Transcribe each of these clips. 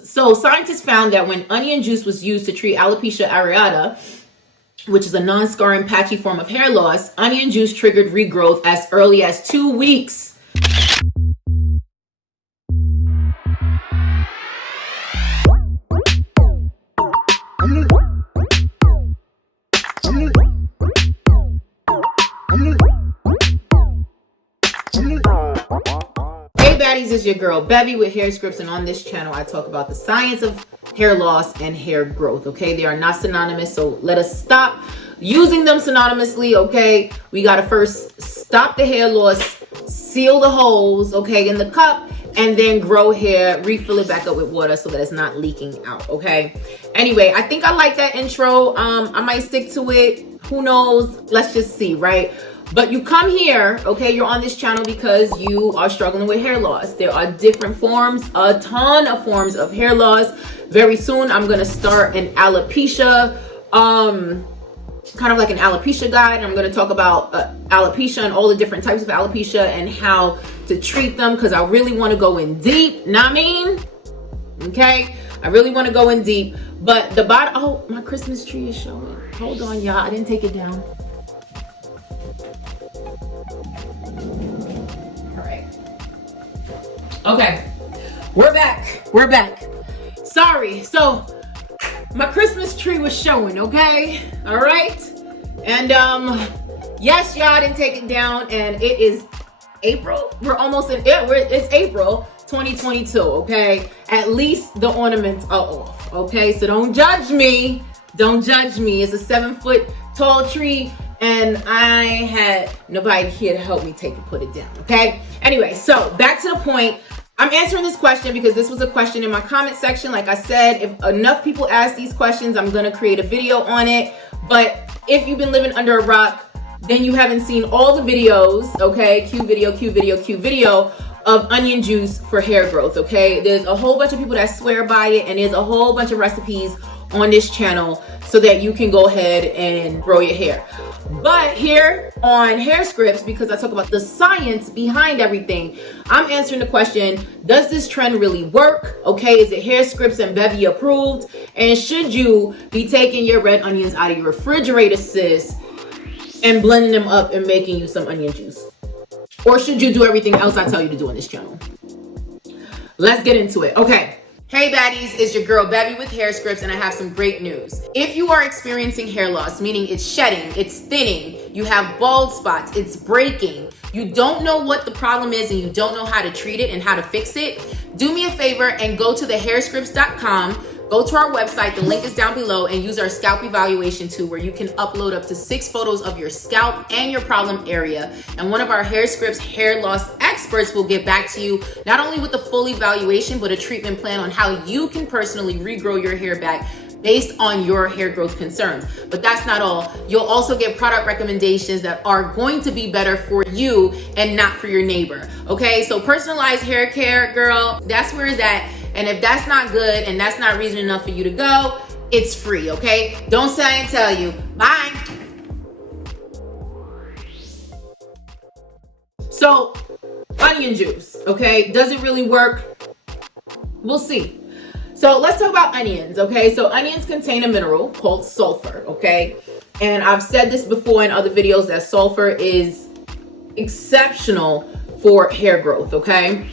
So scientists found that when onion juice was used to treat alopecia areata, which is a non-scarring patchy form of hair loss, onion juice triggered regrowth as early as 2 weeks. Hey baddies, it's your girl Bevy with Hairscripts, and on this channel I talk about the science of hair loss and hair growth. Okay, they are not synonymous, so let us stop using them synonymously. Okay, we gotta first stop the hair loss, seal the holes, okay, in the cup, and then grow hair, refill it back up with water so that it's not leaking out. Okay, anyway, I think I like that intro. I might stick to it, who knows, let's just see, right? But you come here, okay, you're on this channel because you are struggling with hair loss. There are different forms, a ton of forms of hair loss. Very soon I'm gonna start an alopecia, kind of like an alopecia guide. I'm gonna talk about alopecia and all the different types of alopecia and how to treat them, because I really wanna go in deep, okay? I really wanna go in deep, but the bottom, oh, my Christmas tree is showing. Hold on, y'all, I didn't take it down. Okay, we're back. Sorry, so my Christmas tree was showing, okay? All right, and yes, y'all, didn't take it down, and it is April. We're almost in it. It's April 2022, okay? At least the ornaments are off, okay? So don't judge me. It's a 7-foot tall tree, and I had nobody here to help me put it down, okay? Anyway, so back to the point. I'm answering this question because this was a question in my comment section. Like I said, if enough people ask these questions, I'm gonna create a video on it. But if you've been living under a rock, then you haven't seen all the videos, okay? Cue video of onion juice for hair growth, okay? There's a whole bunch of people that swear by it, and there's a whole bunch of recipes on this channel so that you can go ahead and grow your hair. But here on Hairscripts, because I talk about the science behind everything, I'm answering the question, does this trend really work? Okay, is it Hairscripts and Bevy approved? And should you be taking your red onions out of your refrigerator, sis, and blending them up and making you some onion juice? Or should you do everything else I tell you to do on this channel? Let's get into it. Okay. Hey baddies, it's your girl Bevy with Hairscripts, and I have some great news. If you are experiencing hair loss, meaning it's shedding, it's thinning, you have bald spots, it's breaking, you don't know what the problem is and you don't know how to treat it and how to fix it, do me a favor and go to thehairscripts.com. Go to our website, the link is down below, and use our scalp evaluation tool where you can upload up to 6 photos of your scalp and your problem area. And one of our Hairscripts hair loss experts will get back to you, not only with the full evaluation, but a treatment plan on how you can personally regrow your hair back based on your hair growth concerns. But that's not all. You'll also get product recommendations that are going to be better for you and not for your neighbor. Okay, so personalized hair care, girl, that's where it's at. And if that's not good and that's not reason enough for you to go, it's free, okay? Don't say I didn't tell you. Bye. So, onion juice, okay? Does it really work? We'll see. So let's talk about onions, okay? So onions contain a mineral called sulfur, okay? And I've said this before in other videos that sulfur is exceptional for hair growth, okay?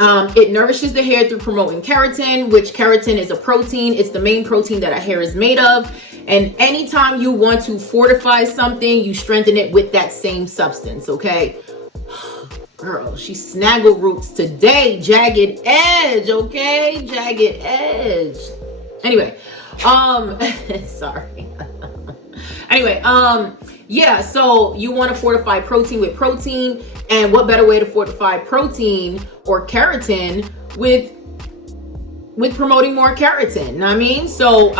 It nourishes the hair through promoting keratin, which keratin is a protein. It's the main protein that our hair is made of. And anytime you want to fortify something, you strengthen it with that same substance, okay? Girl, she snaggle roots today. Jagged edge, okay? Jagged edge. Anyway, sorry. Anyway, yeah, so you want to fortify protein with protein, and what better way to fortify protein or keratin with promoting more keratin, know what I mean? So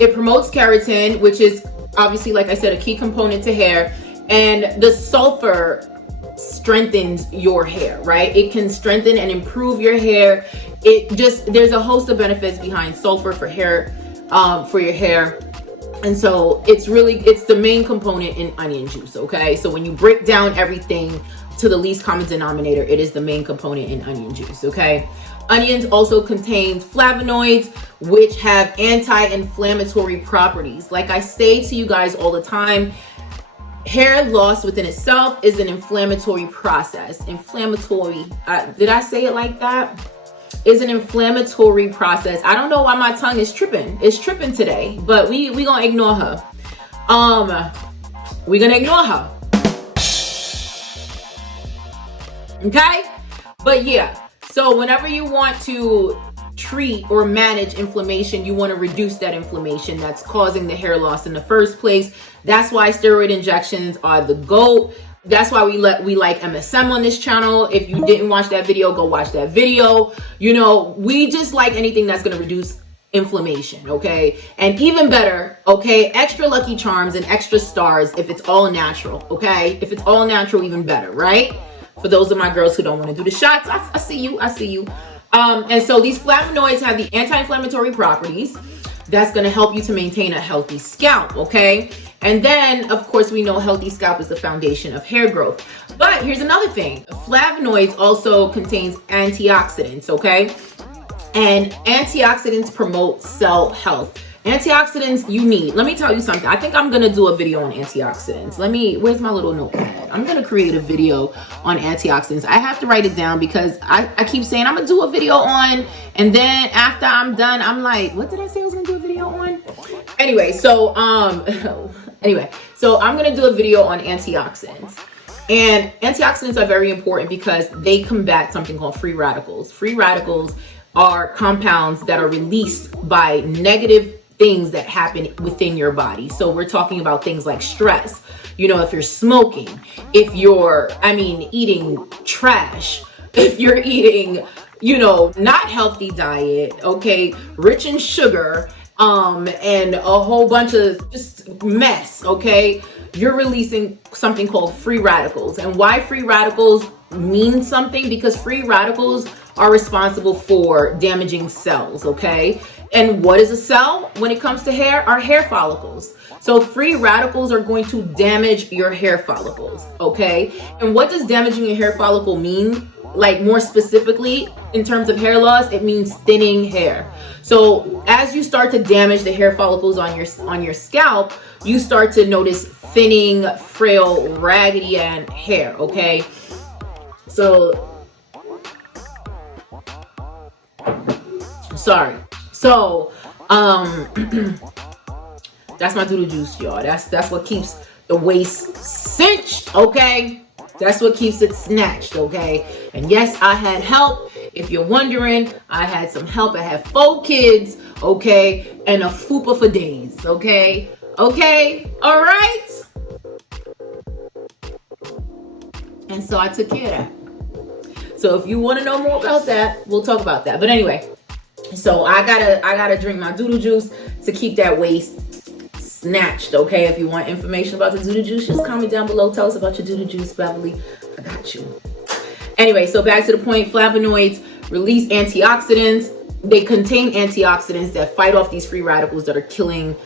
it promotes keratin, which is obviously, like I said, a key component to hair, and the sulfur strengthens your hair, right? It can strengthen and improve your hair. There's a host of benefits behind sulfur for hair, for your hair. And so it's the main component in onion juice, okay? So when you break down everything to the least common denominator, it is the main component in onion juice, okay? Onions also contains flavonoids, which have anti-inflammatory properties. Like I say to you guys all the time, hair loss within itself is an inflammatory process. Inflammatory, did I say it like that? Is an inflammatory process. I don't know why my tongue is tripping. It's tripping today, but we gonna ignore her. We're gonna ignore her. Okay? But yeah, so whenever you want to treat or manage inflammation, you want to reduce that inflammation that's causing the hair loss in the first place. That's why steroid injections are the GOAT. That's why we like MSM on this channel. If you didn't watch that video, go watch that video. You know, we just like anything that's going to reduce inflammation, okay? And even better, okay, extra Lucky Charms and extra stars if it's all natural, okay? If it's all natural, even better, right? For those of my girls who don't want to do the shots, I see you. And so these flavonoids have the anti-inflammatory properties that's going to help you to maintain a healthy scalp, okay? And then, of course, we know healthy scalp is the foundation of hair growth. But here's another thing. Flavonoids also contains antioxidants, okay? And antioxidants promote cell health. Antioxidants you need. Let me tell you something. I think I'm going to do a video on antioxidants. Where's my little notepad? I'm going to create a video on antioxidants. I have to write it down because I keep saying I'm going to do a video on, and then after I'm done, I'm like, what did I say I was going to do a video on? Anyway, so I'm going to do a video on antioxidants. And antioxidants are very important because they combat something called free radicals. Free radicals are compounds that are released by negative things that happen within your body. So we're talking about things like stress. You know, if you're smoking, if you're, eating trash, if you're eating, not healthy diet, okay, rich in sugar, and a whole bunch of just mess, okay, you're releasing something called free radicals. And why free radicals mean something? Because free radicals are responsible for damaging cells, okay? And what is a cell when it comes to hair? Our hair follicles. So free radicals are going to damage your hair follicles, okay? And what does damaging your hair follicle mean? Like more specifically, in terms of hair loss, it means thinning hair. So as you start to damage the hair follicles on your scalp, you start to notice thinning, frail, raggedy and hair, okay? So that's my doodle juice, y'all. That's what keeps the waist cinched, okay? That's what keeps it snatched, okay? And yes, I had help. If you're wondering, I had some help. I had 4 kids, okay? And a fupa for days, okay? Okay? All right? And so I took care of that. So if you want to know more about that, we'll talk about that. But anyway, so I gotta drink my doodle juice to keep that waist snatched, okay? If you want information about the doodle juice, just comment down below. Tell us about your doodle juice, Beverly. I got you. Anyway, so back to the point. Flavonoids release antioxidants. They contain antioxidants that fight off these free radicals that are killing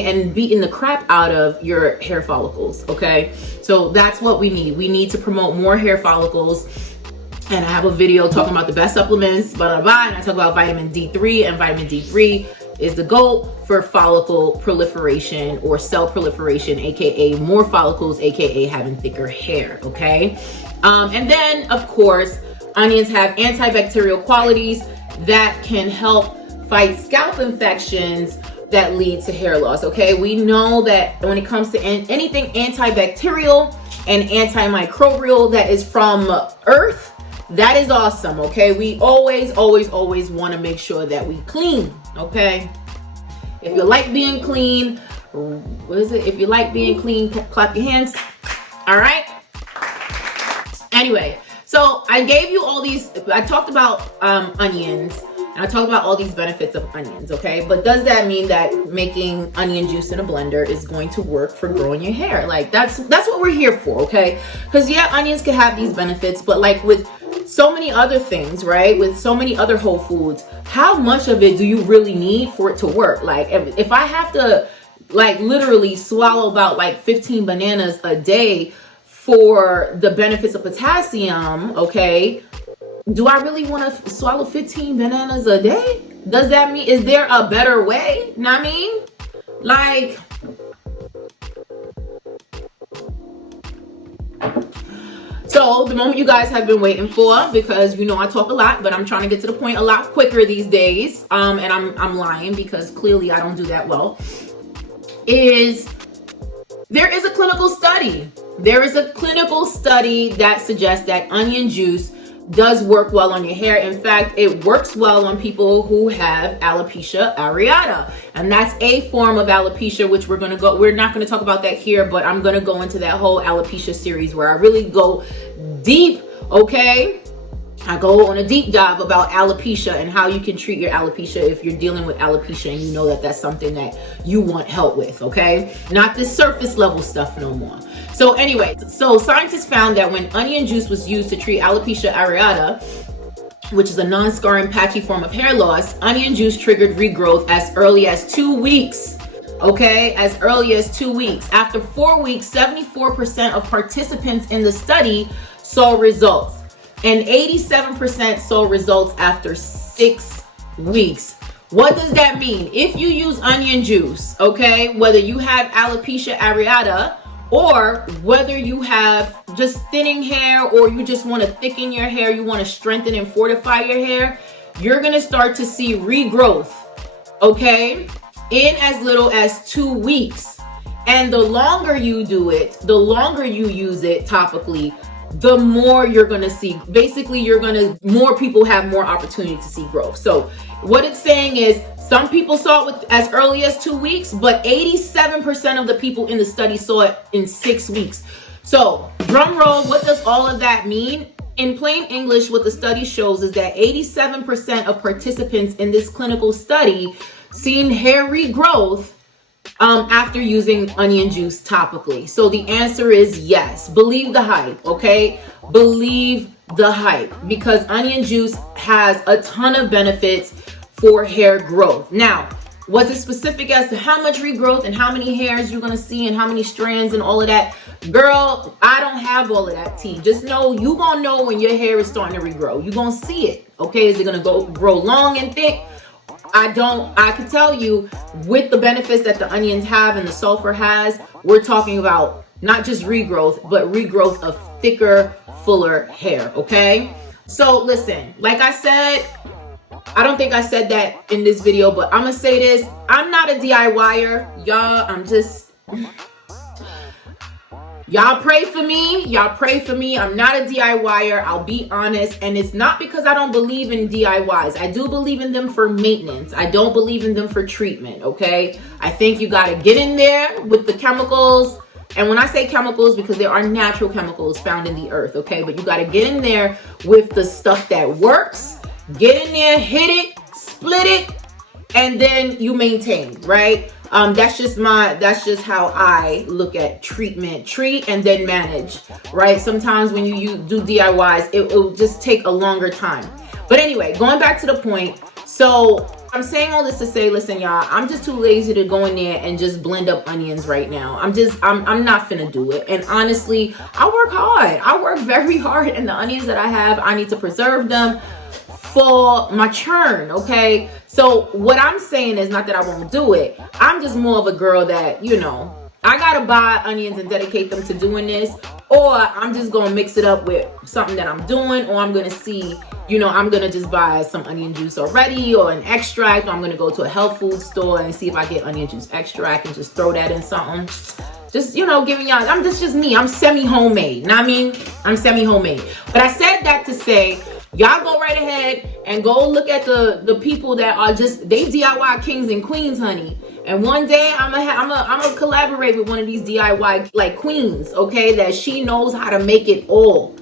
and beating the crap out of your hair follicles, okay? So that's what we need. We need to promote more hair follicles. And I have a video talking about the best supplements, blah, blah, blah. And I talk about vitamin D3, and vitamin D3 is the goal for follicle proliferation or cell proliferation, aka more follicles, aka having thicker hair, okay? And then, of course, onions have antibacterial qualities that can help fight scalp infections that lead to hair loss, okay? We know that when it comes to anything antibacterial and antimicrobial that is from Earth, that is awesome, okay? We always want to make sure that we clean, okay? If you like being clean, if you like being clean, clap your hands, all right? Anyway, so I gave you all these, I talked about onions, and I talked about all these benefits of onions, okay? But does that mean that making onion juice in a blender is going to work for growing your hair? Like, that's what we're here for, okay? Because yeah, onions can have these benefits, but like with so many other things, right? With so many other whole foods, how much of it do you really need for it to work? Like if I have to like literally swallow about like 15 bananas a day for the benefits of potassium, okay? do I really want to swallow 15 bananas a day? Does that mean, is there a better way? Know what I mean? Like, so the moment you guys have been waiting for, because you know I talk a lot, but I'm trying to get to the point a lot quicker these days, and I'm lying because clearly I don't do that well, is there is a clinical study. There is a clinical study that suggests that onion juice does work well on your hair. In fact, it works well on people who have alopecia areata, and that's a form of alopecia, which we're not going to talk about that here, but I'm going to go into that whole alopecia series where I really go deep. Okay, I go on a deep dive about alopecia and how you can treat your alopecia if you're dealing with alopecia and you know that that's something that you want help with. Okay, not this surface level stuff no more. So anyway, so scientists found that when onion juice was used to treat alopecia areata, which is a non-scarring patchy form of hair loss, onion juice triggered regrowth as early as 2 weeks. Okay, as early as 2 weeks. After 4 weeks, 74% of participants in the study saw results, and 87% saw results after 6 weeks. What does that mean? If you use onion juice, okay, whether you have alopecia areata, or whether you have just thinning hair, or you just want to thicken your hair, you want to strengthen and fortify your hair, you're going to start to see regrowth, okay, in as little as 2 weeks. And the longer you do it, the longer you use it topically, the more you're going to see. Basically, more people have more opportunity to see growth. So what it's saying is, some people saw it as early as 2 weeks, but 87% of the people in the study saw it in 6 weeks. So drum roll, what does all of that mean? In plain English, what the study shows is that 87% of participants in this clinical study seen hair regrowth after using onion juice topically. So the answer is yes. Believe the hype, okay? Believe the hype, because onion juice has a ton of benefits for hair growth. Now, was it specific as to how much regrowth and how many hairs you're gonna see and how many strands and all of that? Girl, I don't have all of that tea. Just know you gonna know when your hair is starting to regrow. You're gonna see it, okay? Is it gonna grow long and thick? I can tell you, with the benefits that the onions have and the sulfur has, we're talking about not just regrowth, but regrowth of thicker, fuller hair, okay? So listen, like I said, I don't think I said that in this video, but I'm gonna say this. I'm not a DIYer, y'all. Y'all pray for me. Y'all pray for me. I'm not a DIYer. I'll be honest. And it's not because I don't believe in DIYs. I do believe in them for maintenance. I don't believe in them for treatment, okay? I think you gotta get in there with the chemicals. And when I say chemicals, because there are natural chemicals found in the earth, okay? But you gotta get in there with the stuff that works. Get in there, hit it, split it, and then you maintain, right? That's just how I look at treatment. Treat and then manage, right? Sometimes when you do DIYs, it will just take a longer time. But anyway, going back to the point. So I'm saying all this to say, listen, y'all, I'm just too lazy to go in there and just blend up onions right now. I'm not finna do it. And honestly, I work hard. I work very hard, and the onions that I have, I need to preserve them for my churn, okay? So what I'm saying is not that I won't do it. I'm just more of a girl that, you know, I gotta buy onions and dedicate them to doing this, or I'm just gonna mix it up with something that I'm doing, or I'm gonna see, you know, I'm gonna just buy some onion juice already or an extract, or I'm gonna go to a health food store and see if I get onion juice extract and just throw that in something. Just, you know, giving y'all, I'm just me. I'm semi-homemade. Know what I mean? I'm semi-homemade. But I said that to say, y'all go right ahead and go look at the people that are just, they DIY kings and queens, honey. And one day I'm gonna collaborate with one of these DIY like queens, okay, that she knows how to make it all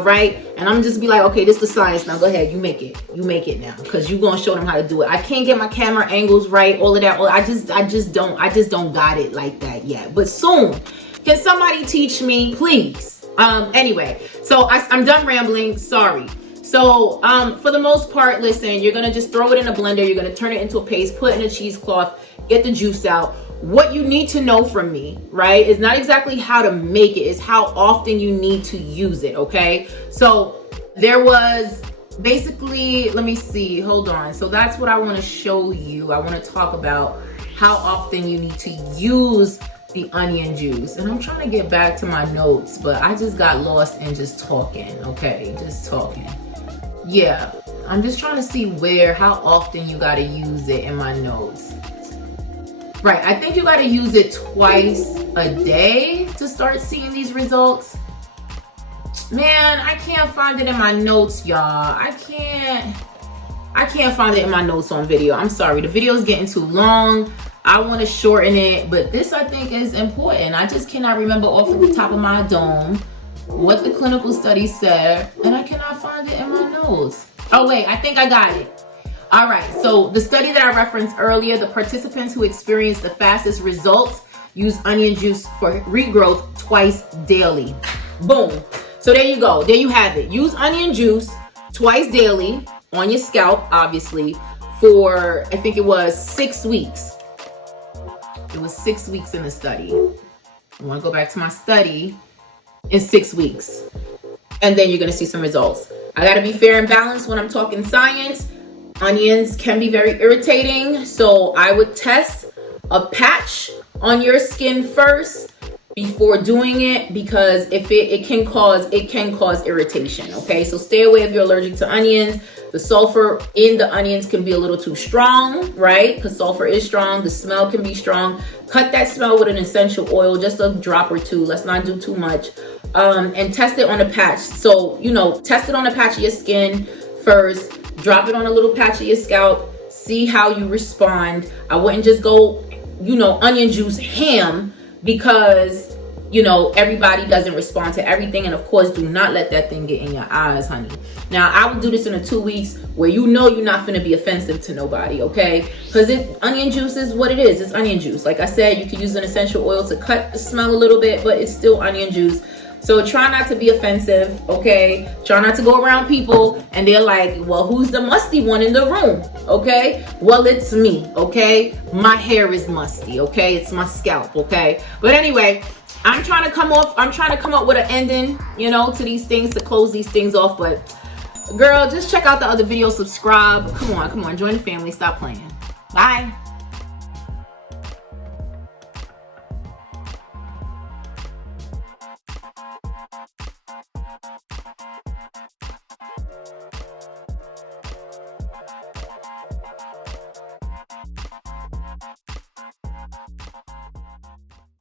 right? And I'm just be like, okay, this is the science. Now go ahead, you make it now, because you're gonna show them how to do it. I can't get my camera angles right, all of that. I just don't got it like that yet. But soon, can somebody teach me, please? Anyway, so I'm done rambling. Sorry. So for the most part, listen, you're gonna just throw it in a blender. You're gonna turn it into a paste, put in a cheesecloth, get the juice out. What you need to know from me, right, is not exactly how to make it, it's how often you need to use it, okay? So there was basically, let me see, hold on. So that's what I want to show you. I want to talk about how often you need to use the onion juice. And I'm trying to get back to my notes, but I just got lost in just talking, okay? Just talking. Yeah, I'm just trying to see how often you got to use it in my notes. Right, I think you got to use it twice a day to start seeing these results. Man, I can't find it in my notes, y'all. I can't find it in my notes on video. I'm sorry, the video is getting too long. I want to shorten it, but this I think is important. I just cannot remember off of the top of my dome what the clinical study said, and I cannot find it in my notes. Oh wait, I think I got it. All right, so the study that I referenced earlier, the participants who experienced the fastest results used onion juice for regrowth twice daily. Boom. So there you go. There you have it. Use onion juice twice daily on your scalp, obviously, for, I think it was 6 weeks. It was 6 weeks in the study. I want to go back to my study in 6 weeks. And then you're going to see some results. I got to be fair and balanced when I'm talking science. Onions can be very irritating. So I would test a patch on your skin first before doing it, because if it can cause irritation. Okay, so stay away if you're allergic to onions. The sulfur in the onions can be a little too strong, right? Because sulfur is strong. The smell can be strong. Cut that smell with an essential oil, just a drop or two. Let's not do too much. And test it on a patch. So, test it on a patch of your skin first. Drop it on a little patch of your scalp. See how you respond. I wouldn't just go, onion juice ham, because everybody doesn't respond to everything. And of course, do not let that thing get in your eyes, honey. Now, I would do this in the 2 weeks where you're not going to be offensive to nobody, okay? Because onion juice is what it is. It's onion juice. Like I said, you can use an essential oil to cut the smell a little bit, but it's still onion juice. So try not to be offensive, okay? Try not to go around people and they're like, well, who's the musty one in the room, okay? Well, it's me, okay? My hair is musty, okay? It's my scalp, okay? But anyway, I'm trying to come up with an ending, to these things, to close these things off. But girl, just check out the other videos, subscribe. Come on, join the family. Stop playing. Bye.